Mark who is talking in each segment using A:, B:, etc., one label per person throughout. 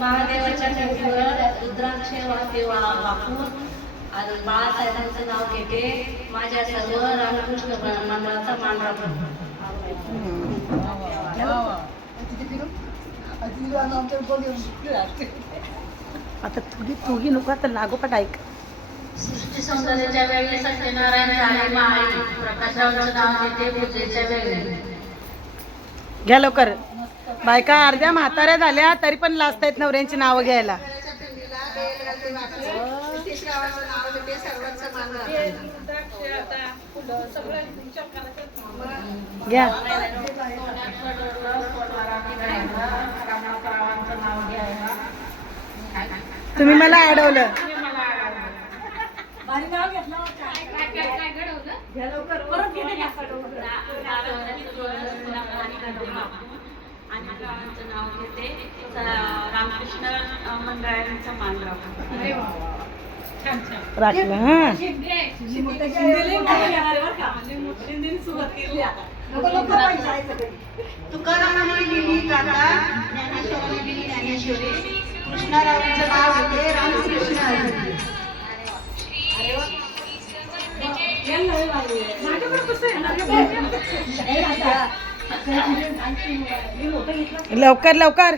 A: महादेवाच्या टेकडीवर रुद्राक्ष वाते वा वाकून आणि बाळासाहेबांचं नाव घेते. माझ्या सर्व रामकृष्ण मंडळाचा मान राखून
B: आता तुझी तुझी नको आता लागोपाठ ऐक.
A: सृष्टी सौंदर्याच्या वेळी सत्यनारायण झाले माळी. नाव घेते पूजेच्या वेळी.
B: घ्या लवकर. बायका अर्ध्या म्हाताऱ्या झाल्या तरी पण लाजतायत नवऱ्यांची नावं घ्यायला. घ्या. तुम्ही मला अडवलं.
A: गावाचं नाव घेते. रामकृष्ण मंडळांचा मान राखून
B: राखलं हा
C: तुकारामाने लिहिली गाथा ज्ञानेश्वराने लिहिली ज्ञानेश्वरी कृष्णारावांचं नाव होते रामकृष्ण.
B: लवकर लवकर.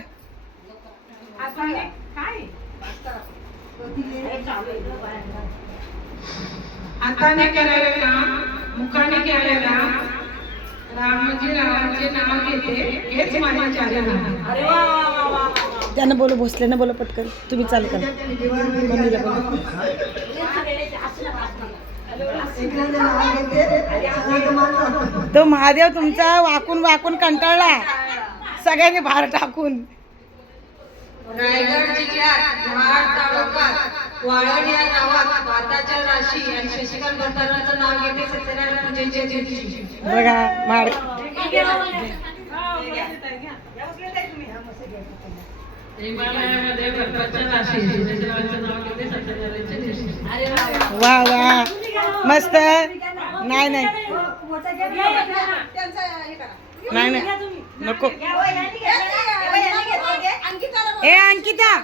D: हाताने केलेले काम मुखाने केलेले रामजी रामाचे नाव घेते. हेच
B: त्यानं बोलू भोसल्यानं बोलू पटकन. तुम्ही चालू करा. मम्मीला बोलू तो महादेव तुमचा वाकून वाकून कंटाळला. सगळ्यांनी भार टाकून.
C: रायगड जिल्ह्यात महाड तालुक्यात वाळड या गावात भाताच्या राशी आणि शशिकांत भंडाराचं नाव घेते सत्यनारायण पूजेच्या दिवशी
B: बघा वा वा. मस्त नाही नाही. नाही नाही. नको. ए अंकिता.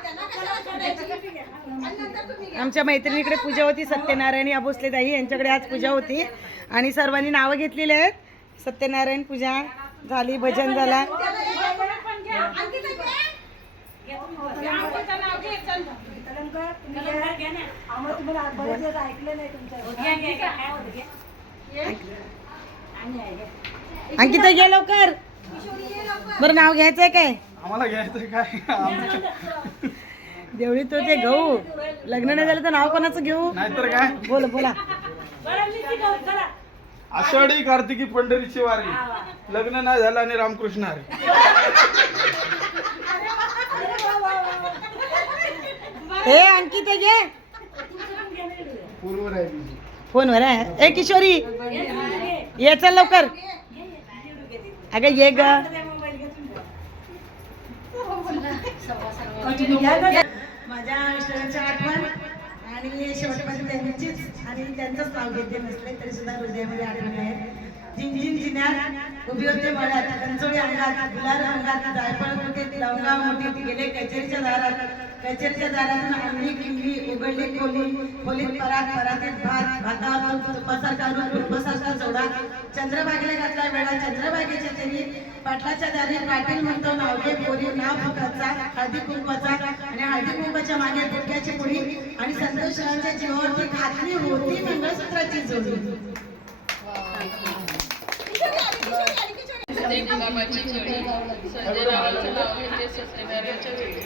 B: आमच्या मैत्रिणीकडे पूजा होती सत्यनारायण या भोसले ताई यांच्याकडे आज पूजा होती. आणि सर्वांनी नावं घेतलेली आहेत. सत्यनारायण पूजा झाली भजन झाला. अंकिता घ्या लवकर. बरं नाव घ्यायचंय काय?
E: आम्हाला घ्यायचं काय?
B: देवळी तो ते गहू. लग्न नाही झालं तर नाव कोणाचं घेऊ?
E: नाहीतर काय?
B: बोल बोला.
E: आषाढी कार्तिकी पंढरीची वारी. लग्न नाही झालं आणि रामकृष्ण हरी.
B: हे अंकिता घे फोनवर आहे ए किशोरी! ये चल लवकर. अगं ये ग. माझ्या मिस्टरांची आठवण आणि शेवटमध्ये त्यांचीच आणि त्यांचंच नाव घेते नसले तरी सुद्धा हृदयामध्ये आठवण आहे जिंजिन जिन्यात उभी होते मळ्यात कंचोळी अंगात गुलाल अंगात जायफळ होते लवंगा मोठी गेले कचेरीच्या दारात. कचेरीच्या दारातून अंगली किंगली उघडली खोली खोलीत परात परातीत भात भातावर तूप तुपासारखा रूप रूपासारखा जोडा चंद्रभागेला घातला वेळा चंद्रभागेच्या तेरी पाटलाच्या दारी पाटील म्हणतो नावगे पोरी नाव फुकाचा हळदी कुंकवाचा. आणि हळदी कुंकवाच्या मागे गुटक्याची पुडी आणि संतोषरावांच्या जीवावरती खात्री होती मंगळसूत्राची जोडी.
D: गुलाबाची जोडी संजय रावांचं नाव घेते सत्यनारायणच्या वेळी